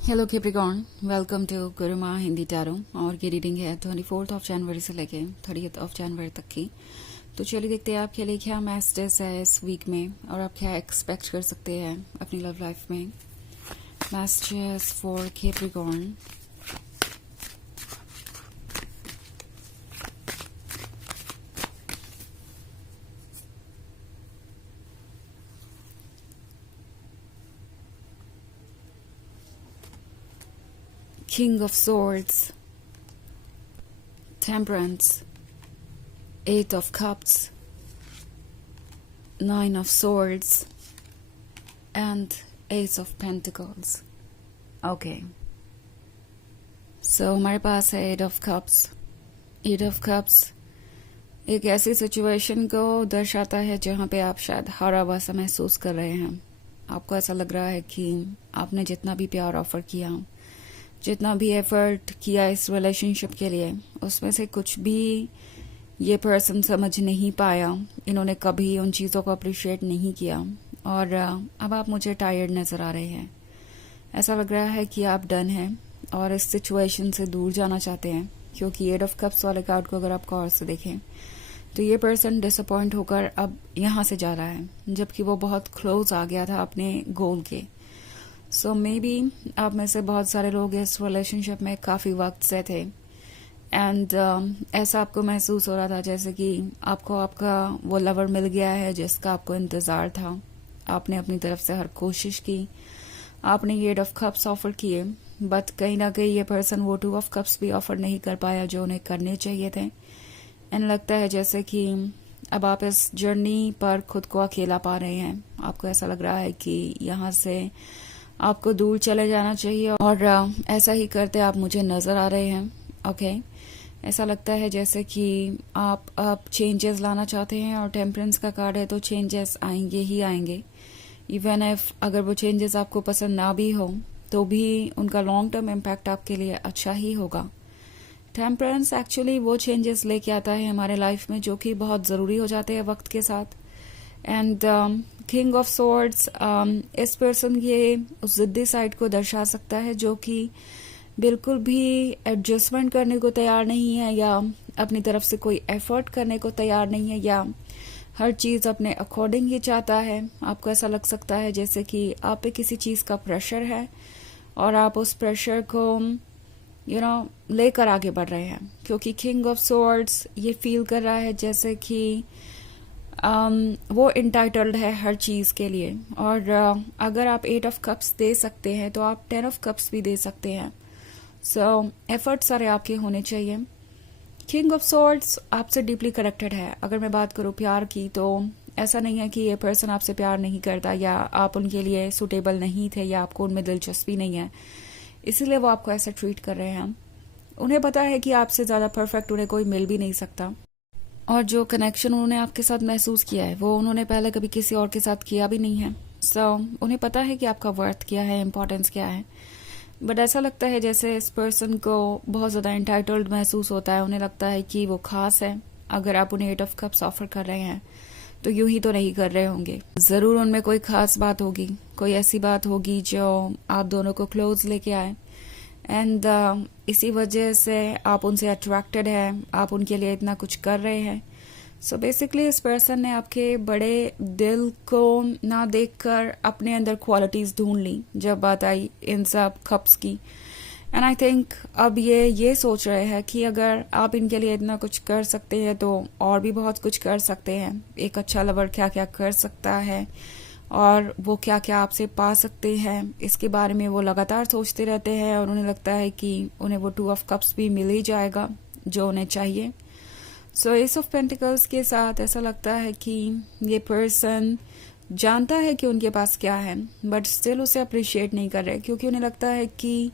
Hello Capricorn, welcome to Guruma Hindi tarot. और ये reading है 24 जनवरी से लेके 30 जनवरी तक की। तो चलिए देखते हैं आपके लिए क्या मैसेजेस है इस वीक में और आप क्या एक्सपेक्ट कर सकते हैं अपनी लव लाइफ में। Messages for Capricorn. King of Swords, Temperance, Eight of Cups, Nine of Swords, and Ace of Pentacles. Okay. So हमारे पास है Eight of Cups. Eight of Cups एक ऐसी सिचुएशन को दर्शाता है जहाँ पे आप शायद हारा हुआ सा महसूस कर रहे हैं। आपको ऐसा लग रहा है कि आपने जितना भी प्यार ऑफर किया, जितना भी एफर्ट किया इस रिलेशनशिप के लिए, उसमें से कुछ भी ये पर्सन समझ नहीं पाया। इन्होंने कभी उन चीज़ों को अप्रिशिएट नहीं किया और अब आप मुझे टायर्ड नज़र आ रहे हैं। ऐसा लग रहा है कि आप डन हैं और इस सिचुएशन से दूर जाना चाहते हैं, क्योंकि एट ऑफ कप्स वाले कार्ड को अगर आप गौर से देखें तो ये पर्सन डिसअपॉइंट होकर अब यहाँ से जा रहा है, जबकि वो बहुत क्लोज आ गया था अपने गोल के। सो मे बी आप में से बहुत सारे लोग इस रिलेशनशिप में काफ़ी वक्त से थे एंड ऐसा आपको महसूस हो रहा था जैसे कि आपको आपका वो लवर मिल गया है जिसका आपको इंतज़ार था। आपने अपनी तरफ से हर कोशिश की, आपने ये एट ऑफ कप्स ऑफर किए, बट कहीं ना कहीं ये पर्सन वो टू ऑफ कप्स भी ऑफर नहीं कर पाया जो उन्हें करने चाहिए थे। एंड लगता है जैसे कि अब आप इस जर्नी पर खुद को अकेला पा रहे हैं। आपको ऐसा लग रहा है कि यहाँ से आपको दूर चले जाना चाहिए और ऐसा ही करते आप मुझे नज़र आ रहे हैं। ओके ऐसा लगता है जैसे कि आप अब चेंजेस लाना चाहते हैं और टेम्परेंस का कार्ड है तो चेंजेस आएंगे ही आएंगे। इवन इफ अगर वो चेंजेस आपको पसंद ना भी हो तो भी उनका लॉन्ग टर्म इम्पैक्ट आपके लिए अच्छा ही होगा। टेम्परेंस एक्चुअली वो चेंजेस लेके आता है हमारे लाइफ में जो कि बहुत ज़रूरी हो जाते हैं वक्त के साथ। एंड किंग ऑफ सॉर्ड्स इस पर्सन ये उस जिद्दी साइड को दर्शा सकता है जो कि बिल्कुल भी एडजस्टमेंट करने को तैयार नहीं है या अपनी तरफ से कोई एफर्ट करने को तैयार नहीं है या हर चीज़ अपने अकॉर्डिंग ही चाहता है। आपको ऐसा लग सकता है जैसे कि आप पे किसी चीज़ का प्रेशर है और आप उस प्रेशर को लेकर आगे बढ़ रहे हैं, क्योंकि किंग ऑफ सॉर्ड्स ये फील कर रहा है जैसे कि वो इंटाइटल्ड है हर चीज़ के लिए। और अगर आप एट ऑफ कप्स दे सकते हैं तो आप 10 ऑफ कप्स भी दे सकते हैं। सो एफर्ट सारे आपके होने चाहिए। किंग ऑफ सॉर्ड्स आपसे डीपली कनेक्टेड है। अगर मैं बात करूँ प्यार की तो ऐसा नहीं है कि ये पर्सन आपसे प्यार नहीं करता या आप उनके लिए सुटेबल नहीं थे या आपको उनमें दिलचस्पी नहीं है, इसीलिए वो आपको ऐसा ट्रीट कर रहे हैं। उन्हें पता है कि आपसे ज़्यादा परफेक्ट उन्हें कोई मिल भी नहीं सकता और जो कनेक्शन उन्होंने आपके साथ महसूस किया है वो उन्होंने पहले कभी किसी और के साथ किया भी नहीं है। सो उन्हें पता है कि आपका वर्थ क्या है, इम्पोर्टेंस क्या है। बट ऐसा लगता है जैसे इस पर्सन को बहुत ज़्यादा इंटाइटल्ड महसूस होता है। उन्हें लगता है कि वो खास है। अगर आप उन्हें एट ऑफ कप्स ऑफर कर रहे हैं तो यूं ही तो नहीं कर रहे होंगे, ज़रूर उनमें कोई खास बात होगी, कोई ऐसी बात होगी जो आप दोनों को क्लोज लेके आए एंड इसी वजह से आप उनसे अट्रैक्टेड हैं, आप उनके लिए इतना कुछ कर रहे हैं। सो बेसिकली इस पर्सन ने आपके बड़े दिल को ना देखकर अपने अंदर क्वालिटीज़ ढूंढ ली जब बात आई इन सब कप्स की। एंड आई थिंक अब ये सोच रहे हैं कि अगर आप इनके लिए इतना कुछ कर सकते हैं तो और भी बहुत कुछ कर सकते हैं। एक अच्छा लवर क्या क्या कर सकता है और वो क्या क्या आपसे पा सकते हैं, इसके बारे में वो लगातार सोचते रहते हैं और उन्हें लगता है कि उन्हें वो टू ऑफ कप्स भी मिल ही जाएगा जो उन्हें चाहिए। सो एस ऑफ पेंटिकल्स के साथ ऐसा लगता है कि ये पर्सन जानता है कि उनके पास क्या है बट स्टिल उसे अप्रिशिएट नहीं कर रहे, क्योंकि उन्हें लगता है कि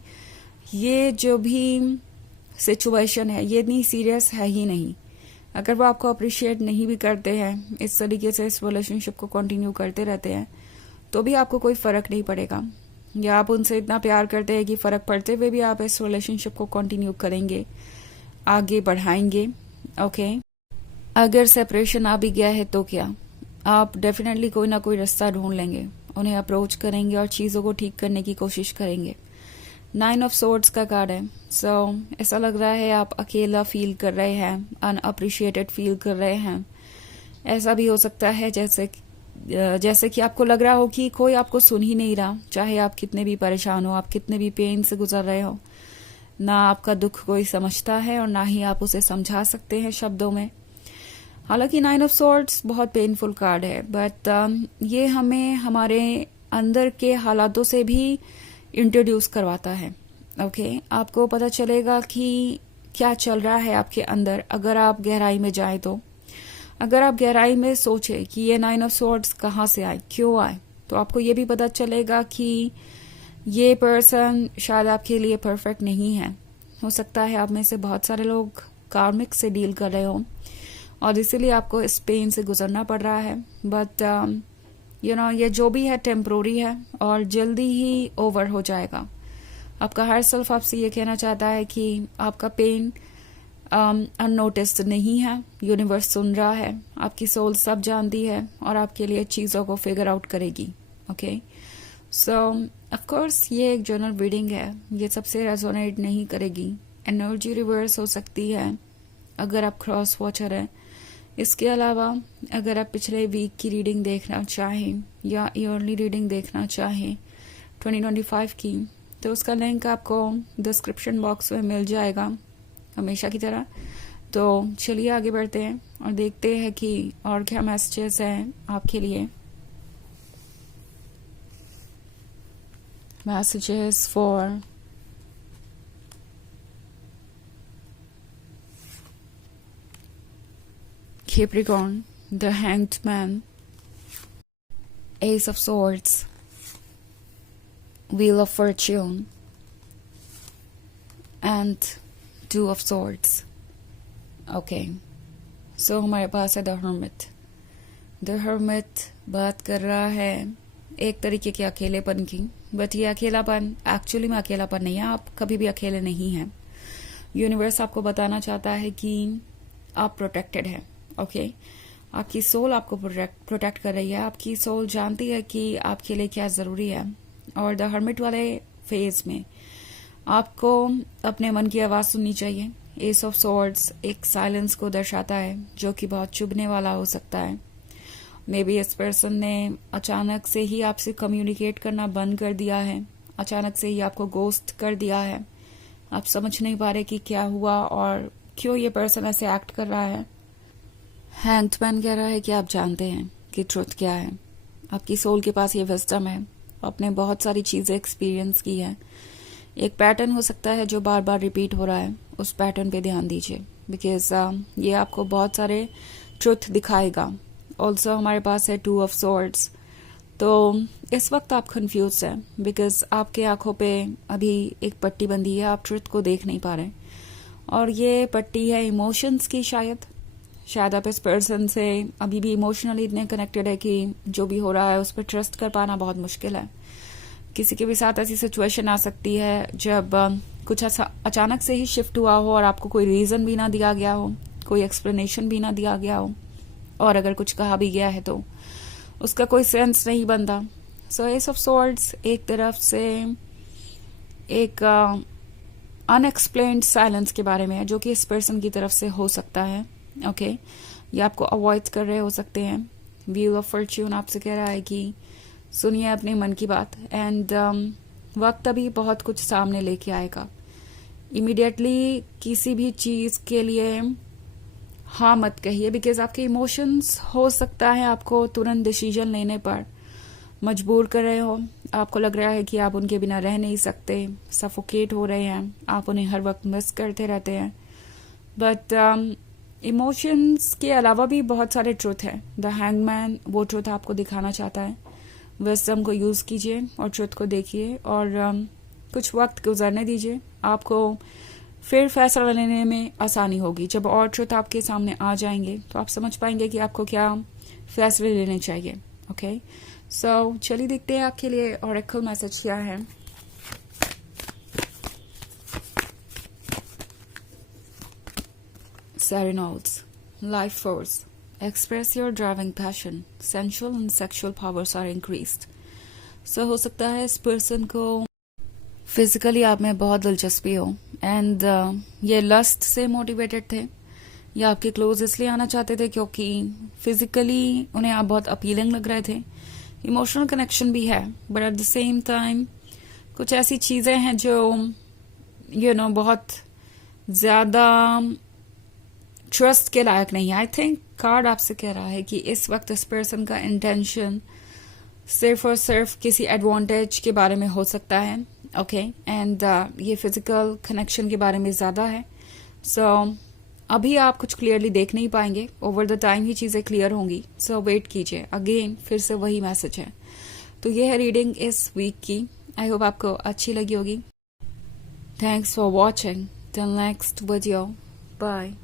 ये जो भी सिचुएशन है ये इतनी सीरियस है ही नहीं। अगर वो आपको अप्रिशिएट नहीं भी करते हैं, इस तरीके से इस रिलेशनशिप को कंटिन्यू करते रहते हैं, तो भी आपको कोई फ़र्क नहीं पड़ेगा। या आप उनसे इतना प्यार करते हैं कि फ़र्क पड़ते हुए भी आप इस रिलेशनशिप को कंटिन्यू करेंगे, आगे बढ़ाएंगे। ओके अगर सेपरेशन आ भी गया है तो क्या, आप डेफिनेटली कोई ना कोई रास्ता ढूंढ लेंगे, उन्हें अप्रोच करेंगे और चीज़ों को ठीक करने की कोशिश करेंगे। नाइन ऑफ सोर्ड्स का कार्ड है। सो ऐसा लग रहा है आप अकेला फील कर रहे हैं, अनअप्रिशिएटेड फील कर रहे हैं। ऐसा भी हो सकता है जैसे कि आपको लग रहा हो कि कोई आपको सुन ही नहीं रहा, चाहे आप कितने भी परेशान हो, आप कितने भी पेन से गुजर रहे हो। ना आपका दुख कोई समझता है और ना ही आप उसे समझा सकते हैं शब्दों में। हालांकि नाइन ऑफ सॉर्ड्स बहुत पेनफुल कार्ड है, बट ये हमें हमारे अंदर के हालातों से भी इंट्रोड्यूस करवाता है। ओके, आपको पता चलेगा कि क्या चल रहा है आपके अंदर अगर आप गहराई में जाए तो। अगर आप गहराई में सोचे कि ये नाइन ऑफ सॉर्ड्स कहाँ से आए, क्यों आए, तो आपको ये भी पता चलेगा कि ये पर्सन शायद आपके लिए परफेक्ट नहीं है। हो सकता है आप में से बहुत सारे लोग कार्मिक से डील कर रहे हो और इसीलिए आपको इस पेन से गुजरना पड़ रहा है। बट ये जो भी है टेम्प्रोरी है और जल्दी ही ओवर हो जाएगा। आपका हायर सेल्फ आपसे ये कहना चाहता है कि आपका पेन अननोटिस्ड नहीं है, यूनिवर्स सुन रहा है, आपकी सोल सब जानती है और आपके लिए चीज़ों को फिगर आउट करेगी। ओके, सो ऑफ कोर्स ये एक जनरल रीडिंग है, ये सबसे रेजोनेट नहीं करेगी। एनर्जी रिवर्स हो सकती है अगर आप क्रॉस वॉचर हैं। इसके अलावा अगर आप पिछले वीक की रीडिंग देखना चाहें या ईयरली रीडिंग देखना चाहें 2025 की, तो उसका लिंक आपको डिस्क्रिप्शन बॉक्स में मिल जाएगा हमेशा की तरह। तो चलिए आगे बढ़ते हैं और देखते हैं कि और क्या मैसेजेस हैं आपके लिए। Messages for Capricorn, the Hanged Man, Ace of Swords, Wheel of Fortune, and Two of Swords. Okay, so हमारे पास है The Hermit. The Hermit बात कर रहा है एक तरीके के अकेलेपन की, बट ये अकेलापन एक्चुअली में अकेलापन नहीं है, आप कभी भी अकेले नहीं हैं। यूनिवर्स आपको बताना चाहता है कि आप प्रोटेक्टेड हैं। ओके, आपकी सोल आपको प्रोटेक्ट कर रही है, आपकी सोल जानती है कि आपके लिए क्या ज़रूरी है। और द हर्मिट वाले फेज में आपको अपने मन की आवाज़ सुननी चाहिए। एस ऑफ सॉर्ड्स एक साइलेंस को दर्शाता है जो कि बहुत चुभने वाला हो सकता है। मे बी इस पर्सन ने अचानक से ही आपसे कम्युनिकेट करना बंद कर दिया है, अचानक से ही आपको गोस्ट कर दिया है। आप समझ नहीं पा रहे कि क्या हुआ और क्यों ये पर्सन ऐसे एक्ट कर रहा है। हैंग्ड मैन कह रहा है कि आप जानते हैं कि ट्रुथ क्या है। आपकी सोल के पास ये विजडम है, आपने बहुत सारी चीज़ें एक्सपीरियंस की है। एक पैटर्न हो सकता है जो बार बार रिपीट हो रहा है, उस पैटर्न पे ध्यान दीजिए, बिकॉज ये आपको बहुत सारे ट्रुथ दिखाएगा। ऑल्सो हमारे पास है टू ऑफ सॉर्ड्स। तो इस वक्त आप कंफ्यूज हैं बिकॉज आपके आंखों पे अभी एक पट्टी बंधी है, आप ट्रुथ को देख नहीं पा रहे। और ये पट्टी है इमोशंस की। शायद आप इस पर्सन से अभी भी इमोशनली इतने कनेक्टेड है कि जो भी हो रहा है उस पर ट्रस्ट कर पाना बहुत मुश्किल है। किसी के भी साथ ऐसी सिचुएशन आ सकती है जब कुछ ऐसा अचानक से ही शिफ्ट हुआ हो और आपको कोई रीज़न भी ना दिया गया हो, कोई एक्सप्लेनेशन भी ना दिया गया हो, और अगर कुछ कहा भी गया है तो उसका कोई सेंस नहीं बनता। सो एस ऑफ सॉर्ड्स एक तरफ से एक अनएक्सप्लेन्ड साइलेंस के बारे में है जो कि इस पर्सन की तरफ से हो सकता है। ओके, ये आपको अवॉइड कर रहे हो सकते हैं। व्हील ऑफ फॉर्च्यून आपसे कह रहा है कि सुनिए अपने मन की बात एंड वक्त अभी बहुत कुछ सामने लेके आएगा। इमीडिएटली किसी भी चीज़ के लिए हाँ मत कहिए, बिकॉज आपके इमोशंस हो सकता है आपको तुरंत डिसीजन लेने पर मजबूर कर रहे हो। आपको लग रहा है कि आप उनके बिना रह नहीं सकते, सफोकेट हो रहे हैं, आप उन्हें हर वक्त मिस करते रहते हैं। बट इमोशंस के अलावा भी बहुत सारे ट्रुथ है। द हैंगमैन वो ट्रुथ आपको दिखाना चाहता है। विजडम को यूज़ कीजिए और ट्रुथ को देखिए और कुछ वक्त गुजरने दीजिए, आपको फिर फैसला लेने में आसानी होगी। जब और ट्रुथ आपके सामने आ जाएंगे तो आप समझ पाएंगे कि आपको क्या फैसले लेने चाहिए। ओके, सो चलिए देखते हैं आपके लिए ऑरेकल मैसेज क्या है। Serenals, life force. Express your driving passion. Sensual and sexual powers are increased. So हो सकता है इस पर्सन को फिजिकली आप में बहुत दिलचस्पी हो एंड ये लस्ट से मोटिवेटेड थे या आपके क्लोज इसलिए आना चाहते थे क्योंकि फिजिकली उन्हें आप बहुत अपीलिंग लग रहे थे। इमोशनल कनेक्शन भी है but at the same time कुछ ऐसी चीजें हैं जो बहुत ज्यादा ट्रस्ट के लायक नहीं है। आई थिंक कार्ड आपसे कह रहा है कि इस वक्त इस पर्सन का इंटेंशन सिर्फ और सिर्फ किसी एडवांटेज के बारे में हो सकता है। ओके एंड ये फिजिकल कनेक्शन के बारे में ज्यादा है। सो अभी आप कुछ क्लियरली देख नहीं पाएंगे, ओवर द टाइम ही चीजें क्लियर होंगी। सो वेट कीजिए, अगेन फिर से वही मैसेज है। तो ये है रीडिंग इस वीक की। आई होप आपको अच्छी लगी होगी। Thanks for watching. Till next video, bye.